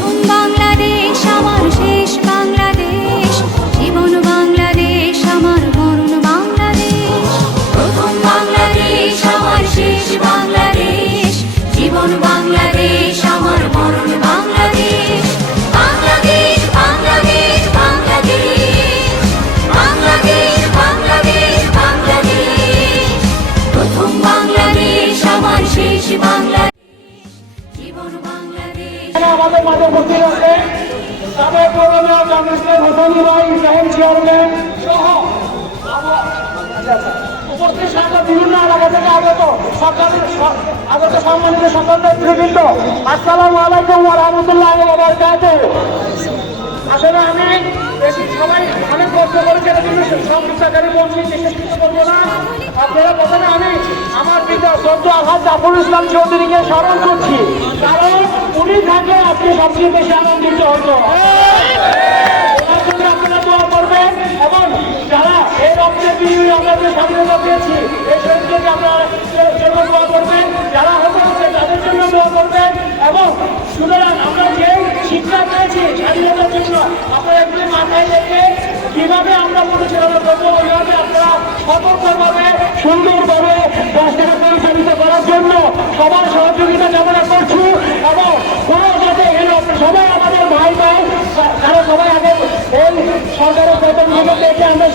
痛吧 হোসেন ভাই ইব্রাহিম চেয়ারম্যান সহ। উপস্থিত সাথে বিভিন্ন এলাকা থেকে আগত সরকারের আগত সম্মানিত সকল নেতৃবৃন্দ আসসালামু আলাইকুম রাহমাতুল্লাহি আসলে আমি সবাই অনেক কষ্ট করেছে এটা কিন্তু সংস্থাকারী বলছি বিশেষ না। আপনারা প্রথমে আমি আমার পিতা সদ্য আঘাত জাফর ইসলাম চৌধুরীকে স্মরণ করছি। কারণ উনি থাকলে আপনি সবচেয়ে বেশি আনন্দিত হতো। এবং যারা এই রক্তের বিনিময়ে আমরা যে স্বাধীনতা পেয়েছি, এই শহীদদেরকে আপনারা জন্য দোয়া করবেন। যারা হতে হচ্ছে তাদের জন্য দোয়া করবেন এবং সুতরাং আমরা যে শিক্ষা পেয়েছি স্বাধীনতার জন্য, আপনারা এগুলি মাথায় রেখে কীভাবে আমরা পরিচালনা করব ওইভাবে আপনারা সতর্কভাবে সুন্দরভাবে দেশটাকে পরিচালিত করার জন্য সবার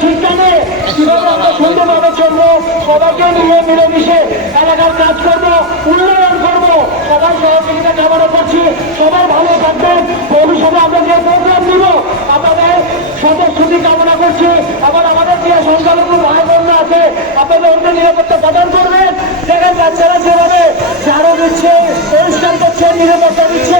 নিয়ে কীভাবে আমরা সুন্দরভাবে চলবো, সবাইকে নিয়ে মিলেমিশে এলাকার কাজ করব উন্নয়ন করব। সবার সহযোগিতা কামনা করছি, সবাই ভালো থাকবেন। ভবিষ্যতে আমরা যে প্রোগ্রাম দিব আপনাদের সদস্যতি কামনা করছি। আবার আমাদের যে সংখ্যালঘু ভাই বোনরা আছে, আপনাদের অন্য নিরাপত্তা প্রদান করবেন। দেখেন বাচ্চারা যেভাবে ঝাড়ু দিচ্ছে, পরিষ্কার করছে, নিরাপত্তা দিচ্ছে।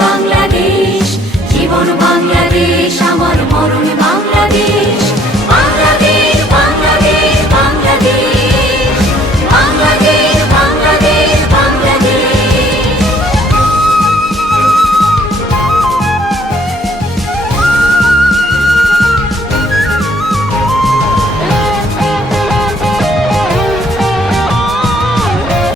বাংলা